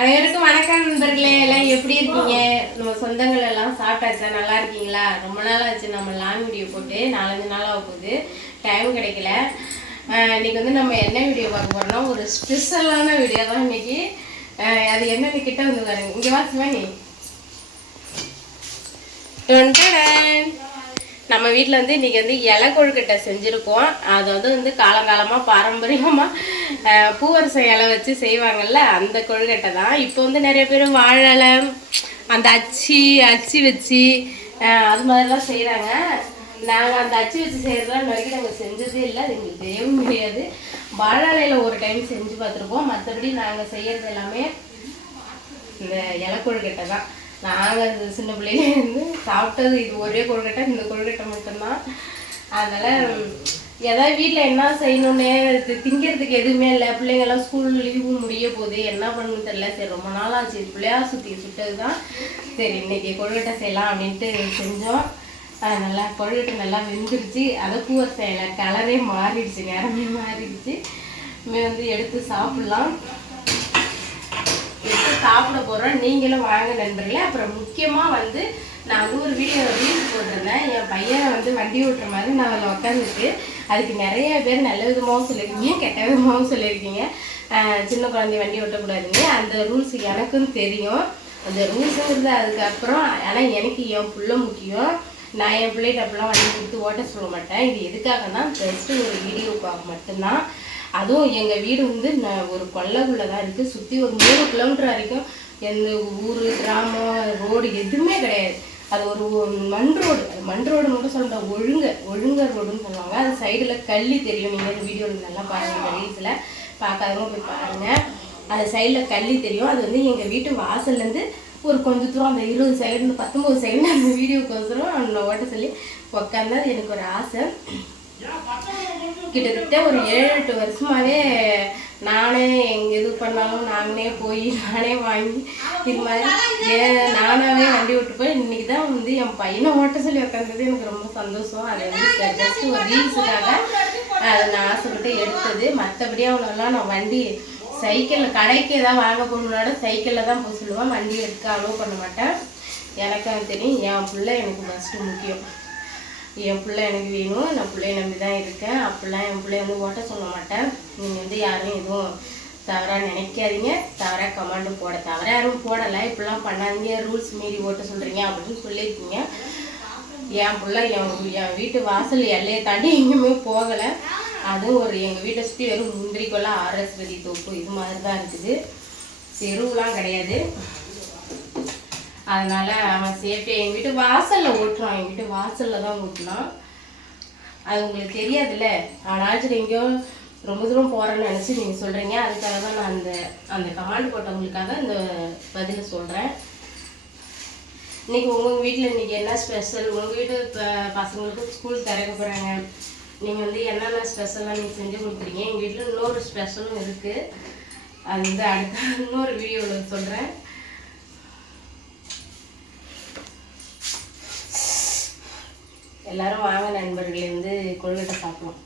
அனைவருக்கும் வணக்கம் நண்பர்களே எல்லாம் எப்படி இருக்கீங்க? நம்ம சொந்தங்கள் எல்லாம் சாப்பிட்டாச்சா? நல்லா இருக்கீங்களா? ரொம்ப நாள் ஆச்சு நம்ம லாங் வீடியோ போட்டு நாலஞ்சு நாள் ஆக போகுது. டைம் கிடைக்கல. இன்னைக்கு வந்து நம்ம என்ன வீடியோ பார்க்க போறோம்னா ஒரு ஸ்பெஷலான வீடியோ தான் இன்னைக்கு. அது என்னன்னு கிட்ட வந்து பாருங்க. இங்க வா சிவானி. நம்ம வீட்டில் வந்து இன்றைக்கி வந்து இலை கொழுக்கட்டை செஞ்சுருக்கோம். அது வந்து வந்து காலங்காலமாக பாரம்பரியமாக பூவரசம் இலை வச்சு செய்வாங்கல்ல அந்த கொழுக்கட்டை தான். இப்போ வந்து நிறைய பேர் வாழலை இலை அந்த அச்சி அச்சு வச்சு அது மாதிரிலாம் செய்கிறாங்க நாங்கள் அந்த அச்சு வச்சு செய்கிறதுலாம் இன்ன வரைக்கும் நாங்கள் செஞ்சதே இல்லை. அது எங்களுக்கு தெரியவும் முடியாது. வாழலையில் ஒரு டைம் செஞ்சு பார்த்துருப்போம். மற்றபடி நாங்கள் செய்கிறது எல்லாமே இந்த இலை கொழுக்கட்டை தான். நாங்கள் சின்ன பிள்ளையிலேருந்து சாப்பிட்டது இது ஒரே கொழுக்கட்டை இந்த கொழுக்கட்டை மட்டும்தான். அதனால ஏதாவது வீட்டில் என்ன செய்யணும்னு திங்கிறதுக்கு எதுவுமே இல்லை. பிள்ளைங்கெல்லாம் ஸ்கூல் லீவு முடிய போகுது. என்ன பண்ணணும்னு தெரியல. சரி ரொம்ப நாள் ஆச்சு. பிள்ளையார் சுற்றி சுட்டது தான் சரி இன்னைக்கு கொழுக்கட்டை செய்யலாம் அப்படின்ட்டு செஞ்சோம். நல்லா கொழுக்கட்டை நல்லா வெந்துருச்சு. அதை பூவை செய்யலை கலரே மாறிடுச்சு. நேரமே மாறிடுச்சு. இனிமேல் வந்து எடுத்து சாப்பிட்லாம். சாப்பிட போகிறோம் நீங்களும் வாங்க நண்பர்களே. அப்புறம் முக்கியமாக வந்து நான் வந்து ஒரு வீடியோ ரீல்ஸ் போட்டிருந்தேன். என் பையனை வந்து வண்டி ஓட்டுற மாதிரி நான் அதில் உட்காந்துட்டு அதுக்கு நிறைய பேர் நல்ல விதமாகவும் சொல்லியிருக்கீங்க கெட்ட விதமாகவும் சொல்லியிருக்கீங்க. சின்ன குழந்தை வண்டி ஓட்டக்கூடாதுங்க. அந்த ரூல்ஸ் எனக்கும் தெரியும். அந்த ரூல்ஸுங்கிறது அதுக்கப்புறம் ஆனால் எனக்கு என் புள்ள முக்கியம். நான் என் பிள்ளைகிட்ட அப்படிலாம் வண்டி கொடுத்து ஓட்ட சொல்ல மாட்டேன். இது எதுக்காகனா ஜஸ்ட்டு ஒரு வீடியோக்காக மட்டும்தான். அதுவும் எங்கள் வீடு வந்து நான் ஒரு கொல்லைக்குள்ளே தான் இருக்குது சுற்றி ஒரு மூணு கிலோமீட்டர் வரைக்கும் எந்த ஊர் கிராமம் ரோடு எதுவுமே கிடையாது. அது ஒரு மண் ரோடு அது மண் ரோடு மட்டும் சொல்ல முடியாது. ஒழுங்க ஒழுங்க ரோடுன்னு சொல்லுவாங்க. அது சைடில் கள்ளி தெரியும். நீங்கள் வீடியோவில் நல்லா பாருங்கள் ரீல்ஸில் பார்க்காதவங்க போய் பாருங்கள் அந்த சைடில் கள்ளி தெரியும். அது வந்து எங்கள் வீட்டு வாசல்லேருந்து ஒரு கொஞ்ச தூரம் அந்த இருபது சைடு பத்தொம்பது சைடு அந்த வீடியோக்கோசரம் நான் ஓட்ட சொல்லி உட்காந்தா அது எனக்கு ஒரு ஆசை. கிட்டத்தட்ட ஒரு ஏழு எட்டு வருஷமாவே நானே எங்க இது பண்ணாலும் நானே போய் நானே வாங்கி இது மாதிரி ஏன் நானாவே வண்டி விட்டு போய் இன்னைக்கு தான் வந்து என் பையனை ஓட்ட சொல்லி உட்காந்தது எனக்கு ரொம்ப சந்தோஷம். அது வந்து ஜஸ்ட் ஒரு ரீல்ஸுக்காக அதை நான் ஆசைப்பட்டு எடுத்தது. மற்றபடி அவனெல்லாம் நான் வண்டி சைக்கிளில் கடைக்கு ஏதாவது வாங்க போகணுன்னாட சைக்கிளில் தான் போக சொல்லுவேன். வண்டி எடுக்க அலோவ் பண்ண மாட்டேன். எனக்கு அது தெரியும். என் பிள்ளை எனக்கு ஃபஸ்ட்டு முக்கியம். என் பிள்ளை எனக்கு வேணும் நான் பிள்ளைய நம்பி தான் இருக்கேன். அப்படிலாம் என் பிள்ளைய வந்து ஓட்ட சொல்ல மாட்டேன். நீங்கள் வந்து யாரும் எதுவும் தவறாக நினைக்காதீங்க. தவறாக கமாண்டு போட தவறாக யாரும் போடலை. இப்படிலாம் பண்ணாதீங்க. ரூல்ஸ் மீறி ஓட்ட சொல்கிறீங்க அப்படின்னு சொல்லியிருக்கீங்க. என் பிள்ளை என் என் வீட்டு வாசல் எல்லையை தாண்டி எங்கேயுமே போகலை. அதுவும் ஒரு எங்கள் வீட்டை சுற்றி வெறும் முந்திரிக்கொள்ள ஆர்எஸ்பதி ஆர்எஸ்வதி தோப்பு இது மாதிரி தான் இருக்குது. தெருவுலாம் கிடையாது. அதனால் அவன் சேஃப்டியாக எங்கள் வீட்டு வாசலில் ஓட்டுறான். எங்கள் வீட்டு வாசலில் தான் ஓட்டினான். அது உங்களுக்கு தெரியாதுல்ல? ஆனாச்சும் எங்கேயோ ரொம்ப தூரம் போகிறேன்னு நினச்சி நீங்கள் சொல்கிறீங்க அதுக்காக தான் நான் அந்த அந்த கமாண்ட் போட்டவங்களுக்காக இந்த பதிலை சொல்கிறேன் இன்றைக்கி உங்கள் வீட்டில் இன்றைக்கி என்ன ஸ்பெஷல் உங்கள் வீட்டு பசங்களுக்கு ஸ்கூல் திறக்க போகிறாங்க நீங்கள் வந்து என்னென்ன ஸ்பெஷலாக நீங்கள் செஞ்சு கொடுக்குறீங்க? எங்கள் வீட்டில் இன்னொரு ஸ்பெஷலும் இருக்குது அது வந்து அடுத்த இன்னொரு வீடியோவில் சொல்கிறேன் எல்லாரும் வாங்க நண்பர்களே வந்து கொழுக்கட்டை சாப்பிடுவோம்.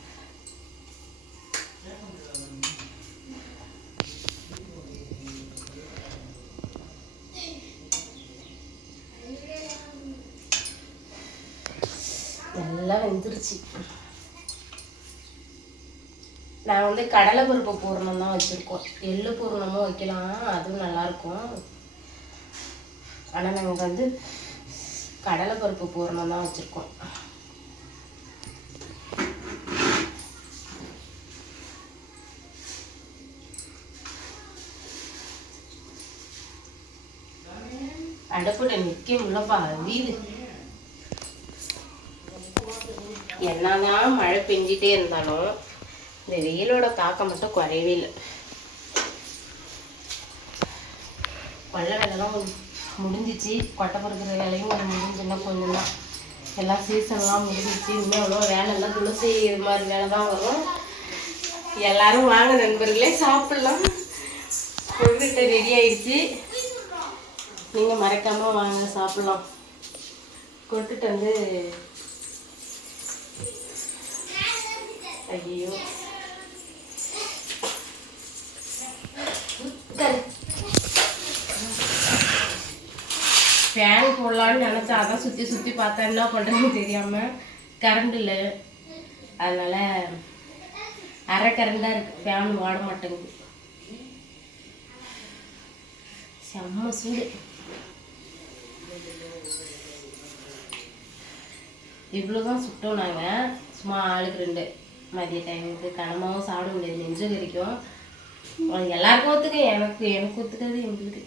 நல்லா வெந்துருச்சு. நான் வந்து கடலை பருப்பு பூரணம் தான் வச்சுருக்கோம். எள்ளு பூரணமும் வைக்கலாம் அதுவும் நல்லாயிருக்கும். ஆனால் நாங்கள் வந்து கடலை பருப்பு பூரணம் தான் வச்சுருக்கோம். அடுப்புல நிற்க முடியலப்பா வீடு. என்னதான் மழை பெஞ்சிட்டே இருந்தாலும் இந்த வெயிலோட தாக்கம் மட்டும் குறையவே இல்லை. கொள்ள வேலைலாம் முடிஞ்சிச்சு. கொட்டை பொறுக்கிற வேலையும் கொஞ்சம் முடிஞ்சுன்னா கொஞ்சம் தான். எல்லாம் சீசன்லாம் முடிஞ்சிச்சு. இன்னும் எவ்வளோ வேலைலாம் துளசி இது மாதிரி வேலை தான் வரும். எல்லாரும் வாங்க நண்பர்களே சாப்பிட்லாம். கொழுக்கட்டை ரெடி ஆயிடுச்சு. நீங்கள் மறக்காமல் வாங்க சாப்பிட்லாம். கொட்டுட்டு வந்து. ஐயோ ஃபேன் போடலான்னு நினச்சா அதான் சுற்றி சுற்றி பார்த்தா என்ன பண்ணுறதுன்னு தெரியாமல் கரண்ட் இல்லை. அதனால் அரை கரண்டாக இருக்குது ஃபேன் ஓட மாட்டேங்குது. செம்ம சூடு. இவ்வளோ தான் சுட்டோம் நாங்கள் சும்மா ஆளுக்கு ரெண்டு. மதிய டைமுக்கு கனமாகவும் சாப்பிட முடியாது. நெஞ்சு கறிக்கும் எல்லாருக்கும் ஒத்துக்க. எனக்கு எனக்கு ஒத்துக்கிறது எங்களுக்கு.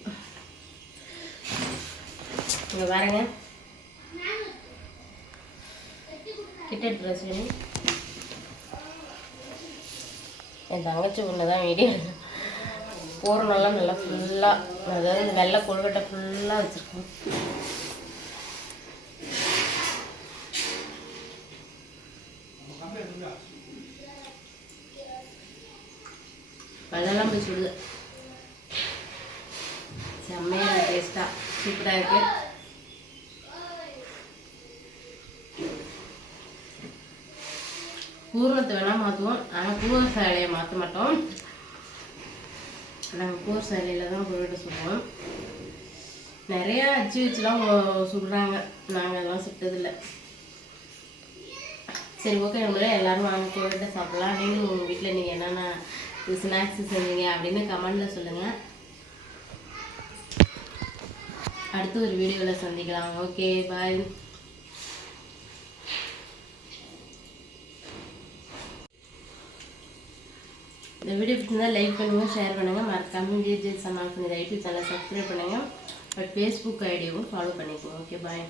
இங்கே பாருங்க. கிட்ட ட்ரெஸ் வேணும். என் தங்கச்சி ஒன்று தான் வீடியோ போகிறனால நல்லா ஃபுல்லாக அதாவது வெள்ளை கொழுக்கட்டை ஃபுல்லாக வச்சுருக்கோம். வெள்ளெல்லாம் சுடுது செம்மையாக இருக்கு டேஸ்ட்டாக சூப்பராக இருக்கு. பூர்வத்தை வேணால் மாற்றுவோம் ஆனால் பூர்வ சேலையை மாற்ற மாட்டோம். நாங்கள் பூர்வ சேலையில் தான் கொழுக்கட்டை சுடுவோம். நிறையா அச்சு வச்சுலாம் சுடுறாங்க. நாங்கள் அதெல்லாம் சுட்டதில்லை. சரி ஓகே நம்மளே எல்லோரும் வாங்க. கொழுக்கட்டை சாப்பிட்லாம். நீங்களும் உங்கள் வீட்டில் நீங்கள் என்னென்ன ஸ்நாக்ஸ் செஞ்சீங்க அப்படின்னு கமெண்டில் சொல்லுங்கள் அடுத்து ஒரு வீடியோவில் சந்திக்கலாம். ஓகே பாய் இந்த வீடியோ பிடிச்சிருந்தா லைக் பண்ணுங்கள் ஷேர் பண்ணுங்கள் மறக்காமல் விஜய் சமால் பண்ணி யூடியூப் சேனல் சப்ஸ்கிரைப் பண்ணுங்கள் பட் ஃபேஸ்புக் ஐடியாவும் ஃபாலோ பண்ணிக்கோங்க. Okay bye